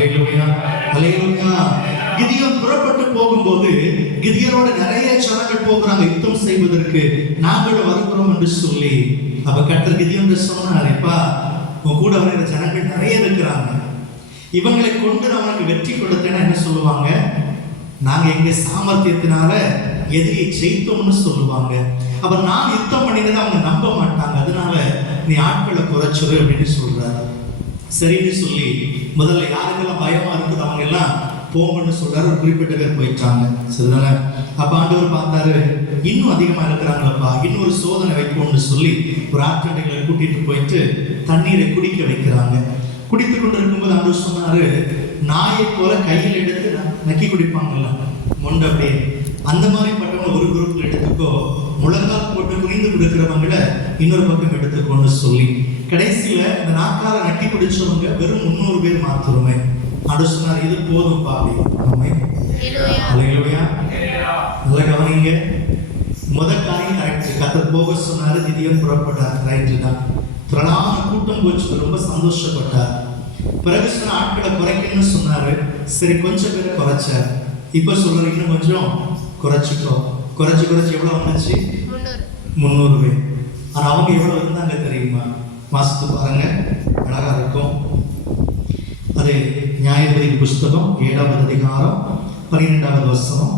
அல்லேலூயா, அல்லேலூயா. கிதியோன் புறப்பட்டு போகும்போது கிதியோனோட நிறைய ஜனங்கள் போகிறாங்க யுத்தம் செய்வதற்கு. நாங்களும் வருகிறோம் என்று சொல்லி அப்ப கர்த்தர் கிதியோன் சொன்னார், எப்பா உன் கூட வருகிற ஜனங்கள் நிறைய இருக்கிறாங்க, இவங்களை கொண்டு அவனுக்கு வெற்றி கொடுத்தேன்னா என்ன சொல்லுவாங்க? நாங்க எங்க சாமர்த்தியத்தினால எதிரியை ஜெயித்தோம்னு சொல்லுவாங்க. அப்ப நான் யுத்தம் பண்ணினதை அவங்க நம்ப மாட்டாங்க. அதனால நீ ஆட்களை குறைச்சிரு அப்படின்னு சொல்றாரு. சரின்னு சொல்லி முதல்ல யாருக்கெல்லாம் பயமா இருக்குது அவங்க எல்லாம் போங்கன்னு சொல்றாரு. ஒரு குறிப்பிட்ட பேர் போயிட்டாங்க. சரிதானே? அப்ப ஆண்டவர் பார்த்தாரு, இன்னும் அதிகமா இருக்கிறாங்களப்பா, இன்னொரு சோதனை வைப்போம்னு சொல்லி ஒரு ஆட்களை கூட்டிட்டு போயிட்டு தண்ணீரை குடிக்க வைக்கிறாங்க. குடித்து கொண்டு இருக்கும்போது ஆண்டவர் சொன்னாரு, நாயை போல கையில் எடுத்து நக்கி குடிப்பாங்கல்ல மொண்டை, அப்படியே அந்த மாதிரி பட்டவங்க ஒரு குரூப்ல எடுத்துக்கோ, முழங்கால் போட்டு குனிந்து கொடுக்கிறவங்கள இன்னொரு பக்கம் எடுத்துக்கோன்னு சொல்லி கடைசியில இந்த நாக்கால நக்கி பிடிச்சவங்க வெறும் 300 பேர் மாத்திரமே. ஆண்டவர் சொன்னார், இது போதும்பா அப்படின்னு. நல்லா கவனிங்க. முதல் காரியம் கரெக்ட். கர்த்தர் போக சொன்னாரு, கிதியோன் புறப்பட்டார். ரைட்டு தான். திரளான கூட்டம் போச்சு, ரொம்ப சந்தோஷப்பட்டார். பிறகு சொன்ன ஆட்களை குறைக்கணும்னு சொன்னாரு. சரி, கொஞ்சம் பேரை குறைச்சார். இப்ப சொல்ற இன்னும் கொஞ்சம் குறைச்சிக்கோ. குறைச்சு எவ்வளவு வந்துச்சு? 300 பேர். ஆனா அவங்க எவ்வளவு இருந்தாங்க தெரியுமா? வாசித்து பாருங்க, அழகா இருக்கும். அது நியாயாதிபதி புஸ்தகம் 7ஆம் அதிகாரம் 12ஆவது வசனம்.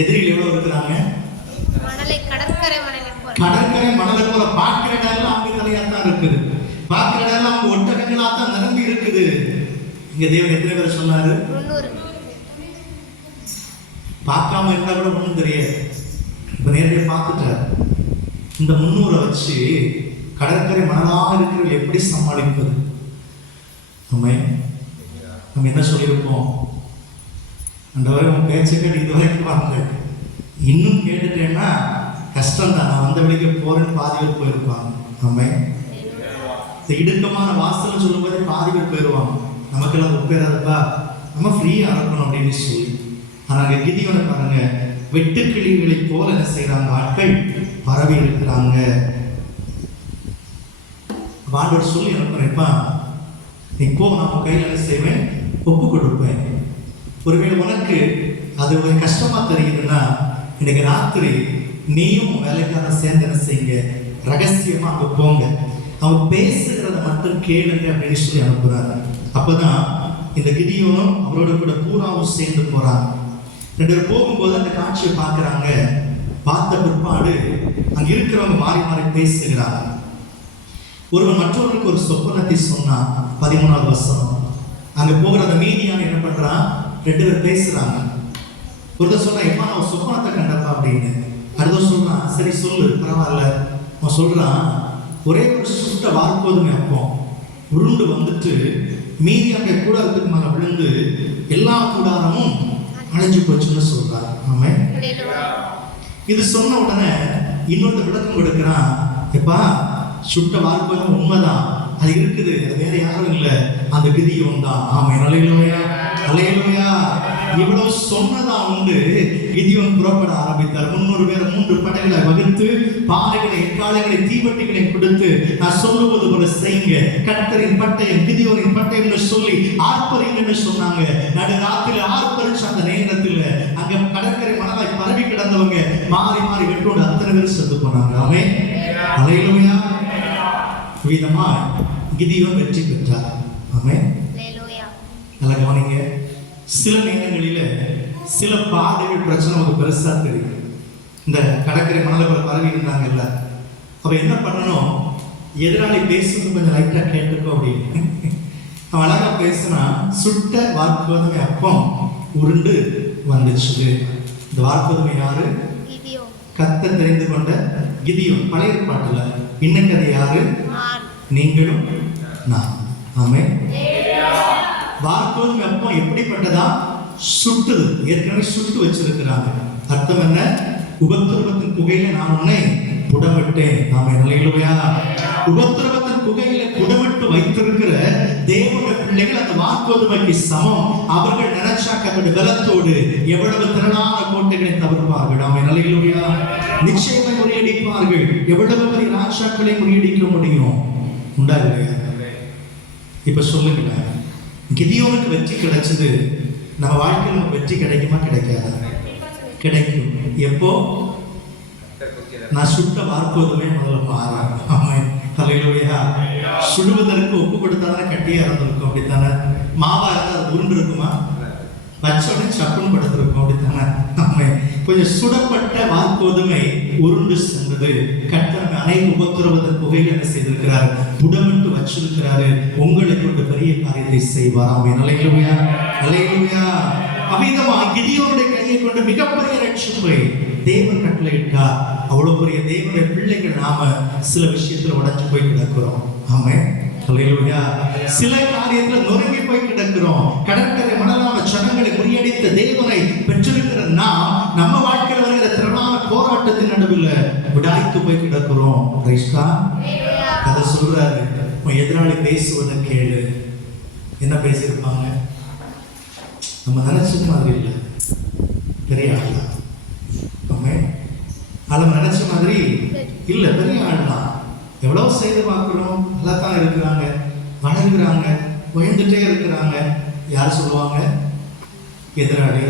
எதிரில் எவ்வளவு இருக்கிறாங்க? கடற்கரை மணலை போல பார்க்கிற இடம் அவங்க தலையாத்தான் இருக்குது. பார்க்கிற இடம் அவங்க ஒட்டகங்களா தான் நிரம்பி இருக்குது. இங்க தேவன் எத்தனை பேர் சொன்னாரு? 300. பார்க்காம இருந்தா கூட ஒண்ணும் தெரியாது. இப்ப நேரடியாக பார்த்துட்டார். இந்த 300 வச்சு கடற்கரை மணலாக இருக்கிறவர்கள் எப்படி சமாளிப்பது? நம்ம என்ன சொல்லியிருப்போம்? ஆண்டவரே உன் பேச்சை கேட்டு இது வரைக்கும் வாங்க, இன்னும் கேட்டுட்டேன்னா கஷ்டம் தான், நான் வந்த வழிக்கு போறேன்னு பாதி பேர் போயிருப்பாங்க. நம்ம இந்த இடுக்கமான வாசல் சொல்லும் போதே பாதி பேர் போயிடுவாங்க. நமக்கெல்லாம் ஒப்பேறாதுப்பா, நம்ம ஃப்ரீயா இருக்கணும் அப்படின்னு சொல்லி. ஆனா கிதியோனை பாருங்க, வெட்டுக்கிளிகளை போல என்ன செய்யறாங்க? ஆட்கள் பரவி இருக்கிறாங்க. ஆண்டவர் சொல்லி அனுப்புறேன்ப்பா, நீ போ, நான் கையில் என்ன செய்வேன்? ஒப்பு கொடுப்பேன். ஒருவேளை உனக்கு அது ஒரு கஷ்டமா தெரியுதுன்னா இன்னைக்கு ராத்திரி நீயும் வேலைக்கார சேர்ந்து என்ன செய்யுங்க? ரகசியமா அங்க போங்க, அவங்க பேசுகிறத மட்டும் கேளுங்க அப்படின்னு சொல்லி அனுப்புறாரு. அப்பதான் இந்த கிதியோனும் அவரோட கூட பூராவும் சேர்ந்து போறாங்க. 2 பேர் போகும்போது அந்த காட்சியை பார்க்கறாங்க. பார்த்த பிற்பாடு அங்க இருக்கிறவங்க மாறி மாறி பேசுகிறாங்க. ஒருவன் மற்றவருக்கு ஒரு சொப்பனத்தை சொன்னா. 13ஆவது வசனம். அங்க போகிற அந்த மீதியான என்ன பண்றான்? 2 பேர் பேசுறாங்க. ஒருத்தர் சொல்றான், எப்பா நான் சொப்பனத்தை கண்டப்பா அப்படின்னு. அடுத்த சொல்றான், சரி சொல்லு, பரவாயில்ல. அவன் சொல்றான், ஒரே ஒரு சுட்ட வார்கோதுமை அப்போ உருண்டு வந்துட்டு மீதி அங்கே கூடாரத்துக்கு மேல விழுந்து எல்லா கூடாரமும் அணைஞ்சு போச்சுன்னு சொல்றாரு. ஆமா, இது சொன்ன உடனே இன்னொருத்த விளக்கம் கொடுக்கிறான், எப்பா சுட்ட வார்கோதுமை உண்மைதான், அது இருக்குது, அது வேற யாரும் இல்லை, அந்த கிதியோன் தான். ஆமா, அல்லேலூயா, அல்லேலூயா. இவ்வளவு சொன்னதா உண்டு. கிதியோன் புறப்பட ஆரம்பித்தார். 300 பேர் 3 படைகளை வகுத்து பாறைகளை, எக்காலங்களை, தீவட்டிகளை கொடுத்து, நான் சொல்லுவது போல செய்யுங்க, கர்த்தரின் பட்டயம், கிதியோனின் பட்டயம்னு சொல்லி ஆர்ப்பரிங்கன்னு சொன்னாங்க. நடு ராத்திரில ஆர்ப்பரிச்சு அந்த நேரத்தில் அங்க கடற்கரை மணலாய் பரவி கிடந்தவங்க மாறி மாறி வெட்டோடு அத்தனை பேர் செத்து போனாங்க. ஆமென், அல்லேலூயா. விதமா கிதியோன் வெற்றி பெற்றார். ஆமென், நல்லா கவனிங்க. சில நேரங்களில சில பாதைகள் பிரச்சனை நமக்கு பெருசா தெரியும். இந்த கடற்கரை மணலை பரவி இருந்தாங்கல்ல, அப்ப என்ன பண்ணணும்? எதிராளி பேசுறது கொஞ்சம் லைட்டா கேட்டுக்கோ அப்படின்னு. அவன் அழகா பேசினா சுட்ட வார்கோதுமை அப்பம் உருண்டு வந்துச்சு. இந்த வார்கோதுமை யாரு? கர்த்தர் தெரிந்து கொண்ட கிதியோன். பழைய ஏற்பாட்டுல. இன்னைக்கு அது யாரு? நீங்களும் நான். ஆமென். வார்கோதுமை அப்பம் எப்படிப்பட்டதா? சுட்டுது. ஏற்கனவே சுட்டு வச்சிருக்கிறாங்க. அர்த்தம் என்ன? உபத்திரவத்தின் புகையில நான் உன்னை புடமிட்டேன். ஆமென், அல்லேலூயா. உபத்திரவத்தின் புகையில புடமிட்டு பட்சப்பட்டு வைத்திருக்கிற தேவனுடைய பிள்ளைகள் அந்த வார்கோதுமைக்கு சமம். அவர்கள் நினைச்சா தங்களுடைய பலத்தோடு எவ்வளவு திரளான கோட்டைகளை தவிர்ப்பார்கள். அவன் அல்லேலூயா, நிச்சயமாய் முறியடிப்பார்கள். எவ்வளவு பெரிய ராஜாக்களை முறியடிக்க முடியும்? உண்டா இல்லையா? இப்ப சொல்லுங்களேன், கிதியோனுக்கு வெற்றி கிடைச்சது, நம்ம வாழ்க்கையில் நமக்கு வெற்றி கிடைக்குமா கிடைக்காதா? கிடைக்கும். எப்போ? நான் சுட்ட வார்கோதுமை முதல்ல மாறேன். ஆமென், ஹல்லேலூயா. சுடுவதற்கு ஒப்பு கொடுத்தாதானே கட்டியா இருந்திருக்கும், அப்படித்தானே? மாவா இருந்தால் அது உருண்டு இருக்குமா? வச்சோடனே சப்புன்னு படுத்திருக்கும், அப்படித்தானே? ஆமென். கொஞ்சம் சுடப்பட்ட வார்கோதுமை உருண்டு சென்றது. கர்த்தர் அனைத்து உபத்திரவத்தின் புகையில் என்ன செய்திருக்கிறார்? புடமிட்டு வச்சிருக்கிறாரு. உங்களை கொண்டு பெரிய காரியத்தை செய்வார். ஆமென், ஹல்லேலூயா, ஹல்லேலூயா. அவ்விதமா கிதியோனுடைய கையை கொண்டு மிகப்பெரிய ரட்சிப்பை தேவன் கட்டளையிட்டார். அவ்வளவு பெரிய தேவனுடைய பிள்ளைகள் நாம சில விஷயத்துல உடைஞ்சு போய் கிடக்கிறோம். ஆமென், ஹல்லேலூயா. சில காரியத்துல நொறுங்கி போய் கிடக்கிறோம். கடற்கரை மணலான ஜனங்களை முறியடித்த தேவனை பெற்றிருக்கிற நாம் நம்ம வாழ்க்கையில் வருகிற திரளான போராட்டத்தின் நடுவில் விடாய்த்து போய் கிடக்கிறோம். அதை சொல்றாரு, உன் எதிராளி பேசுவதை கேளு. என்ன பேசியிருப்பாங்க? நம்ம நினைச்ச மாதிரி இல்லை, பெரிய ஆள் தான். நம்ம நினைச்ச மாதிரி இல்லை, பெரிய ஆள் தான். எவ்வளவு செய்து பார்க்கிறோம், நல்லா தான் இருக்கிறாங்க, வளர்கிறாங்க, உயர்ந்துட்டே இருக்கிறாங்க. யார் சொல்லுவாங்க? எதிராளி.